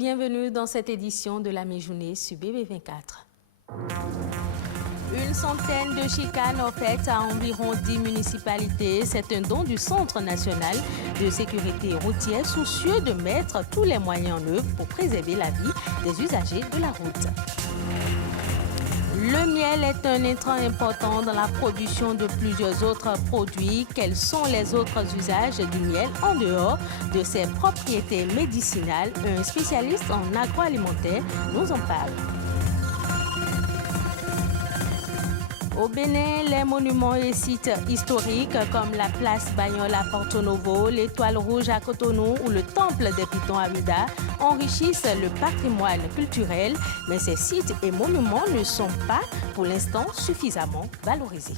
Bienvenue dans cette édition de la mi-journée sur BB24. Une centaine de chicanes offertes à environ 10 municipalités. C'est un don du Centre national de sécurité routière soucieux de mettre tous les moyens en œuvre pour préserver la vie des usagers de la route. Le miel est un intrant important dans la production de plusieurs autres produits. Quels sont les autres usages du miel en dehors de ses propriétés médicinales? Un spécialiste en agroalimentaire nous en parle. Au Bénin, les monuments et sites historiques comme la place Bagnols à Porto Novo, l'étoile rouge à Cotonou ou le temple des Pitons à Ouidah enrichissent le patrimoine culturel, mais ces sites et monuments ne sont pas pour l'instant suffisamment valorisés.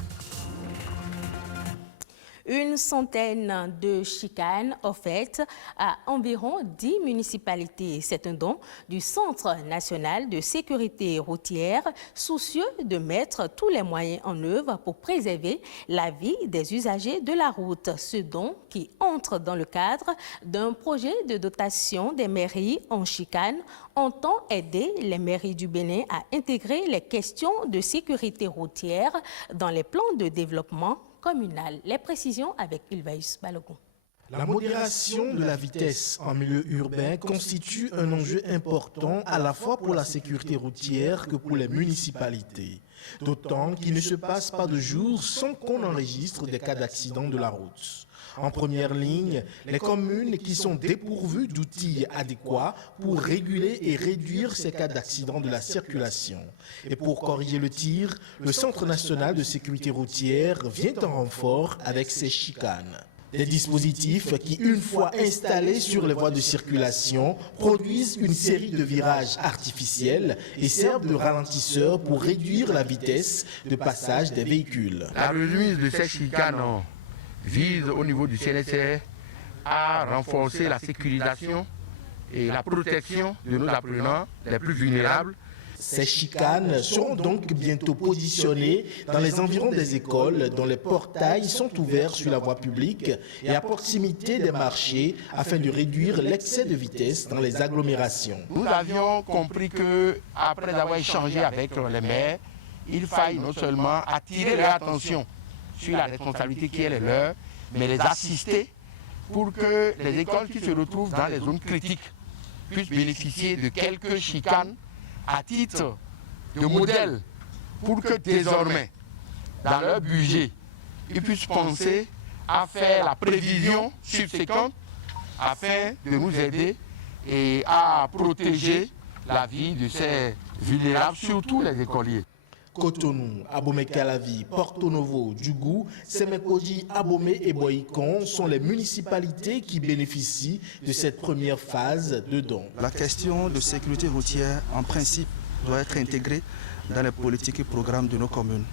Une centaine de chicanes offertes à environ 10 municipalités. C'est un don du Centre national de sécurité routière, soucieux de mettre tous les moyens en œuvre pour préserver la vie des usagers de la route. Ce don qui entre dans le cadre d'un projet de dotation des mairies en chicane entend aider les mairies du Bénin à intégrer les questions de sécurité routière dans les plans de développement communal. Les précisions avec Ilvaïs Balogun. La modération de la vitesse en milieu urbain constitue un enjeu important à la fois pour la sécurité routière que pour les municipalités. D'autant qu'il ne se passe pas de jour sans qu'on enregistre des cas d'accident de la route. En première ligne, les communes qui sont dépourvues d'outils adéquats pour réguler et réduire ces cas d'accident de la circulation. Et pour corriger le tir, le Centre national de sécurité routière vient en renfort avec ses chicanes. Des dispositifs qui, une fois installés sur les voies de circulation, produisent une série de virages artificiels et servent de ralentisseurs pour réduire la vitesse de passage des véhicules. La remise de ces chicanes vise au niveau du CNSR à renforcer la sécurisation et la protection de nos apprenants les plus vulnérables. Ces chicanes seront donc bientôt positionnées dans les environs des écoles dont les portails sont ouverts sur la voie publique et à proximité des marchés afin de réduire l'excès de vitesse dans les agglomérations. Nous avions compris que, après avoir échangé avec les maires, il faille non seulement attirer leur attention sur la responsabilité qui est la leur, mais les assister pour que les écoles qui se retrouvent dans les zones critiques puissent bénéficier de quelques chicanes à titre de modèle pour que désormais, dans leur budget, ils puissent penser à faire la prévision subséquente afin de nous aider et à protéger la vie de ces vulnérables, surtout les écoliers. Cotonou, Abomey-Calavi, Porto Novo, Djougou, Sémékodi, Abomey et Boycon sont les municipalités qui bénéficient de cette première phase de don. La question de sécurité routière, en principe, doit être intégrée dans les politiques et programmes de nos communes.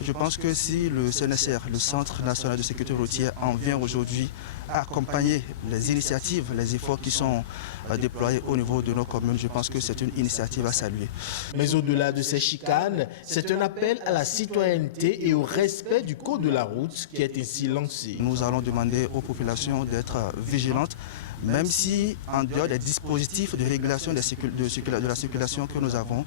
Je pense que si le CNSR, le Centre national de sécurité routière, en vient aujourd'hui à accompagner les initiatives, les efforts qui sont déployés au niveau de nos communes, je pense que c'est une initiative à saluer. Mais au-delà de ces chicanes, c'est un appel à la citoyenneté et au respect du code de la route qui est ainsi lancé. Nous allons demander aux populations d'être vigilantes, même si en dehors des dispositifs de régulation de la circulation que nous avons,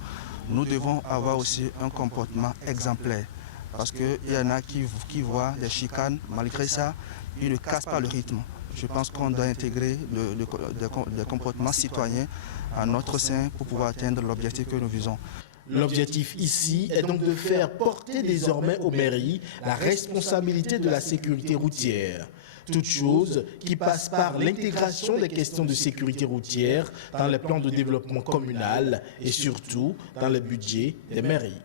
nous devons avoir aussi un comportement exemplaire. Parce qu'il y en a qui voient les chicanes, malgré ça, ils ne cassent pas le rythme. Je pense qu'on doit intégrer des comportements citoyens à notre sein pour pouvoir atteindre l'objectif que nous visons. L'objectif ici est donc de faire porter désormais aux mairies la responsabilité de la sécurité routière. Toute chose qui passe par l'intégration des questions de sécurité routière dans les plans de développement communal et surtout dans les budgets des mairies.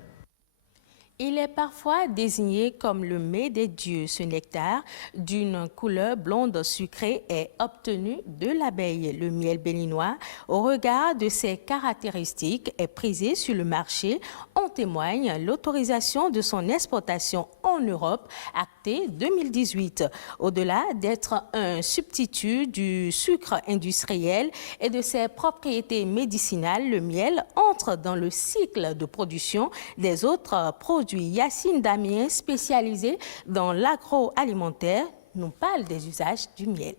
Il est parfois désigné comme le mets des dieux. Ce nectar d'une couleur blonde sucrée est obtenu de l'abeille. Le miel béninois, au regard de ses caractéristiques, est prisé sur le marché. En témoigne l'autorisation de son exportation en Europe, actée 2018. Au-delà d'être un substitut du sucre industriel et de ses propriétés médicinales, le miel entre dans le cycle de production des autres produits. Yacine Damien, spécialisé dans l'agroalimentaire, nous parle des usages du miel.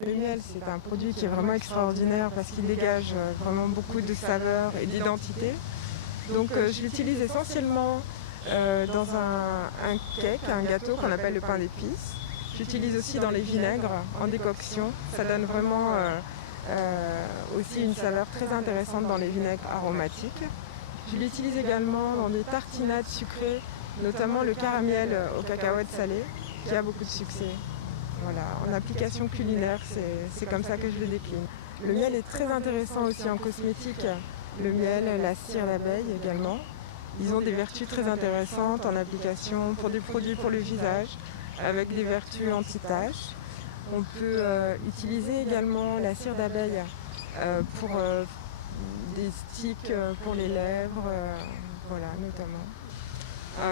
Le miel, c'est un produit qui est vraiment extraordinaire parce qu'il dégage vraiment beaucoup de saveurs et d'identité. Donc je l'utilise essentiellement dans un cake, un gâteau qu'on appelle le pain d'épices. J'utilise aussi dans les vinaigres en décoction. Ça donne vraiment aussi une saveur très intéressante dans les vinaigres aromatiques. Je l'utilise également dans des tartinades sucrées, notamment le caramel aux cacahuètes salées, qui a beaucoup de succès. Voilà, en application culinaire, c'est comme ça que je le décline. Le miel est très intéressant aussi en cosmétique. Le miel, la cire d'abeille également. Ils ont des vertus très intéressantes en application pour des produits pour le visage, avec des vertus anti-taches. On peut utiliser également la cire d'abeille pour des sticks pour les lèvres, voilà, notamment.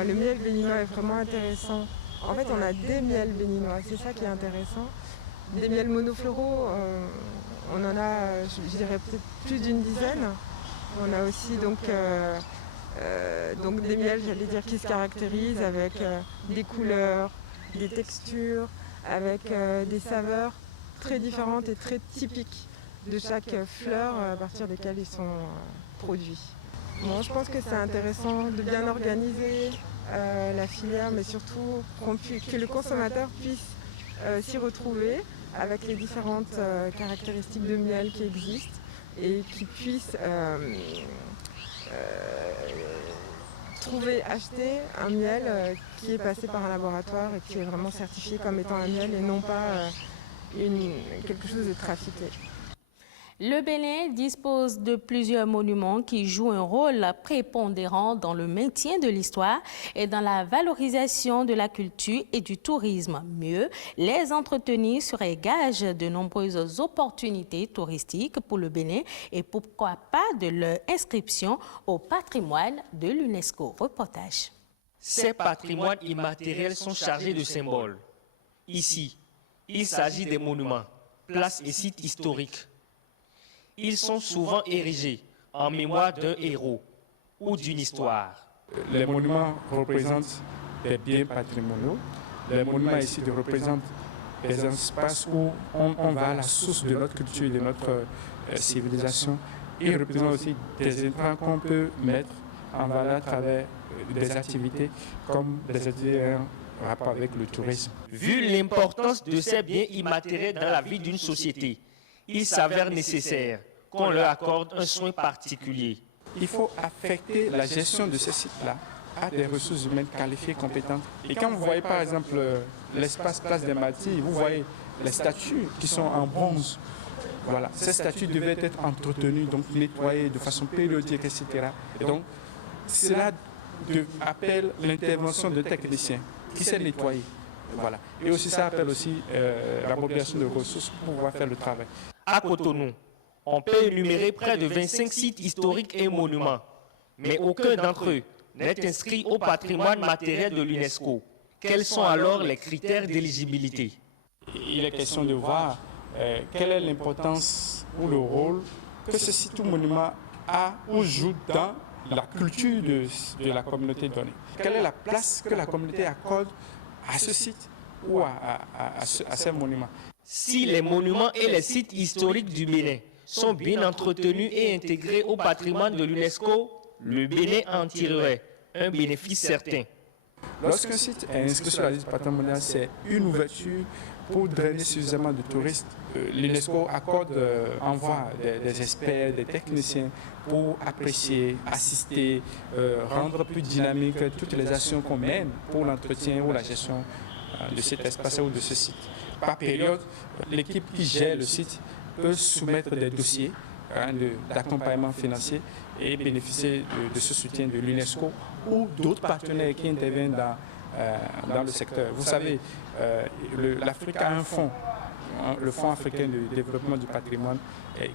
Le miel béninois est vraiment intéressant. En fait, on a des miels béninois, c'est ça qui est intéressant. Des miels monofloraux, on en a, je dirais peut-être plus d'une dizaine. On a aussi donc des miels, j'allais dire, qui se caractérisent avec des couleurs, des textures, avec des saveurs très différentes et très typiques de chaque fleur à partir desquelles ils sont produits. Bon, je pense que c'est intéressant de bien organiser la filière, mais surtout que le consommateur puisse s'y retrouver avec les différentes caractéristiques de miel qui existent et qui puisse acheter un miel qui est passé par un laboratoire et qui est vraiment certifié comme étant un miel et non pas quelque chose de trafiqué. Le Bénin dispose de plusieurs monuments qui jouent un rôle prépondérant dans le maintien de l'histoire et dans la valorisation de la culture et du tourisme. Mieux, les entretenir serait gage de nombreuses opportunités touristiques pour le Bénin et pourquoi pas de leur inscription au patrimoine de l'UNESCO. Reportage. Ces patrimoines immatériels sont chargés de symboles. Ici, il s'agit des monuments, places et sites historiques. Ils sont souvent érigés en mémoire d'un héros ou d'une histoire. Les monuments représentent des biens patrimoniaux. Les monuments ici représentent des espaces où on va à la source de notre culture et de notre civilisation. Ils représentent aussi des intrants qu'on peut mettre en valeur à travers des activités comme des activités en rapport avec le tourisme. Vu l'importance de ces biens immatériels dans la vie d'une société, il s'avère nécessaire qu'on leur accorde un soin particulier. Il faut affecter la gestion de ces sites-là à des ressources humaines qualifiées, compétentes. Et quand vous voyez par exemple l'espace Place des Martyrs, vous voyez les statues qui sont en bronze. Voilà. Ces statues devaient être entretenues, donc nettoyées de façon périodique, etc. Et donc, cela appelle l'intervention de techniciens qui savent nettoyer. Voilà. Et aussi, ça appelle aussi l'appropriation de ressources pour pouvoir faire le travail. À Cotonou, on peut énumérer près de 25 sites historiques et monuments, mais aucun d'entre eux n'est inscrit au patrimoine matériel de l'UNESCO. Quels sont alors les critères d'éligibilité? Il est question de voir quelle est l'importance ou le rôle que ce site ou monument a ou joue dans la culture de la communauté donnée. Quelle est la place que la communauté accorde à ce site ou à ces monuments. Si les monuments et les sites historiques du Bénin sont bien entretenus et intégrés au patrimoine de l'UNESCO, le Bénin en tirerait un bénéfice certain. Lorsqu'un site est inscrit sur la liste patrimoniale, c'est une ouverture pour drainer suffisamment de touristes. L'UNESCO envoie des experts, des techniciens pour apprécier, assister, rendre plus dynamique toutes les actions qu'on mène pour l'entretien ou la gestion de cet espace ou de ce site. Par période, l'équipe qui gère le site peut soumettre des dossiers d'accompagnement financier et bénéficier de ce soutien de l'UNESCO ou d'autres partenaires qui interviennent dans le secteur. Vous savez, l'Afrique a un fonds, le Fonds africain de développement du patrimoine,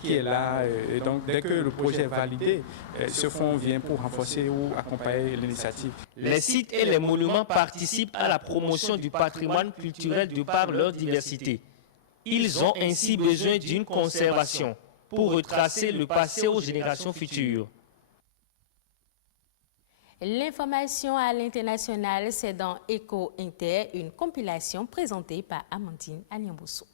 qui est là. Et donc, dès que le projet est validé, ce fonds vient pour renforcer ou accompagner l'initiative. Les sites et les monuments participent à la promotion du patrimoine culturel de par leur diversité. Ils ont ainsi besoin d'une conservation pour retracer le passé aux générations futures. L'information à l'international, c'est dans Eco Inter, une compilation présentée par Amandine Aliambosso.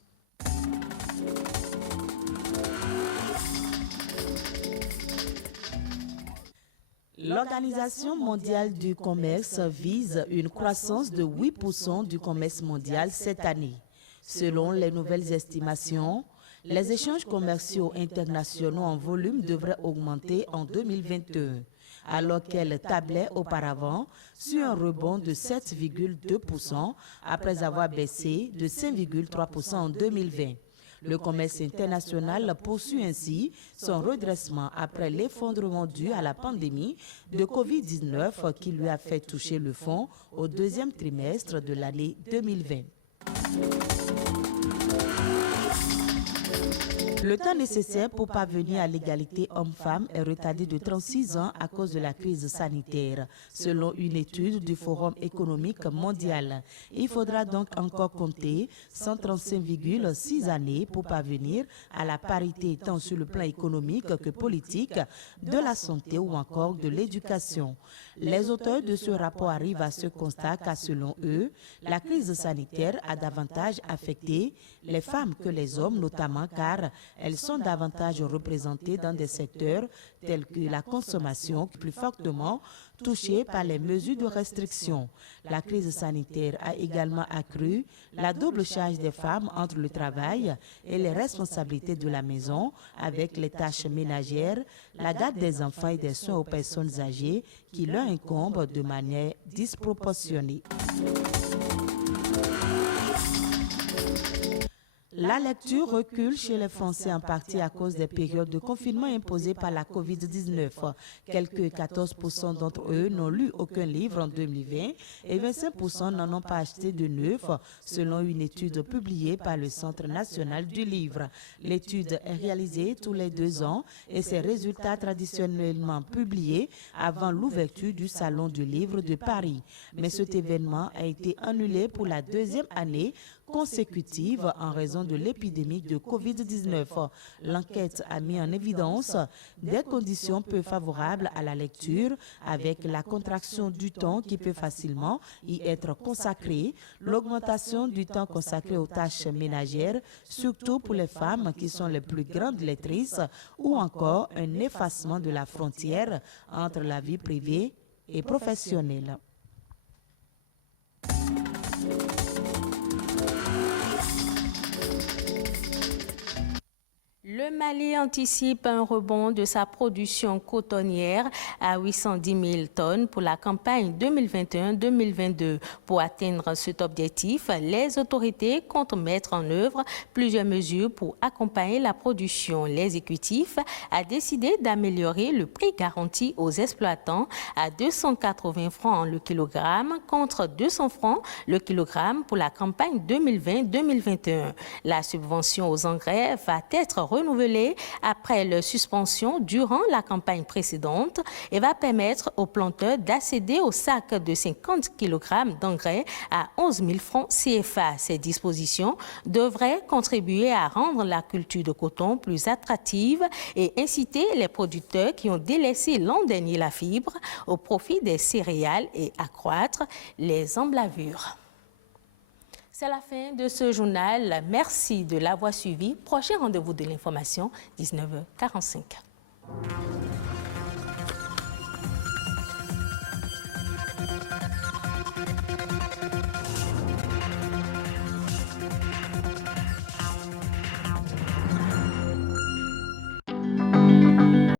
L'Organisation mondiale du commerce vise une croissance de 8% du commerce mondial cette année. Selon les nouvelles estimations, les échanges commerciaux internationaux en volume devraient augmenter en 2021, alors qu'elle tablait auparavant sur un rebond de 7,2% après avoir baissé de 5,3% en 2020. Le commerce international poursuit ainsi son redressement après l'effondrement dû à la pandémie de Covid-19 qui lui a fait toucher le fond au deuxième trimestre de l'année 2020. Le temps nécessaire pour parvenir à l'égalité homme-femme est retardé de 36 ans à cause de la crise sanitaire, selon une étude du Forum économique mondial. Il faudra donc encore compter 135,6 années pour parvenir à la parité tant sur le plan économique que politique, de la santé ou encore de l'éducation. Les auteurs de ce rapport arrivent à ce constat car selon eux, la crise sanitaire a davantage affecté les femmes que les hommes, notamment car elles sont davantage représentées dans des secteurs tels que la consommation, plus fortement touchés par les mesures de restriction. La crise sanitaire a également accru la double charge des femmes entre le travail et les responsabilités de la maison, avec les tâches ménagères, la garde des enfants et des soins aux personnes âgées qui leur incombent de manière disproportionnée. La lecture recule chez les Français en partie à cause des périodes de confinement imposées par la Covid-19. Quelques 14% d'entre eux n'ont lu aucun livre en 2020 et 25% n'en ont pas acheté de neuf, selon une étude publiée par le Centre national du livre. L'étude est réalisée tous les 2 ans et ses résultats traditionnellement publiés avant l'ouverture du Salon du livre de Paris. Mais cet événement a été annulé pour la 2e année consécutive en raison de l'épidémie de Covid-19. L'enquête a mis en évidence des conditions peu favorables à la lecture avec la contraction du temps qui peut facilement y être consacré, l'augmentation du temps consacré aux tâches ménagères, surtout pour les femmes qui sont les plus grandes lectrices, ou encore un effacement de la frontière entre la vie privée et professionnelle. Le Mali anticipe un rebond de sa production cotonnière à 810 000 tonnes pour la campagne 2021-2022. Pour atteindre cet objectif, les autorités comptent mettre en œuvre plusieurs mesures pour accompagner la production. L'exécutif a décidé d'améliorer le prix garanti aux exploitants à 280 francs le kilogramme contre 200 francs le kilogramme pour la campagne 2020-2021. La subvention aux engrais va être renouvelée après leur suspension durant la campagne précédente et va permettre aux planteurs d'accéder au sac de 50 kg d'engrais à 11 000 francs CFA. Ces dispositions devraient contribuer à rendre la culture de coton plus attractive et inciter les producteurs qui ont délaissé l'an dernier la fibre au profit des céréales et accroître les emblavures. C'est la fin de ce journal. Merci de l'avoir suivi. Prochain rendez-vous de l'information, 19h45.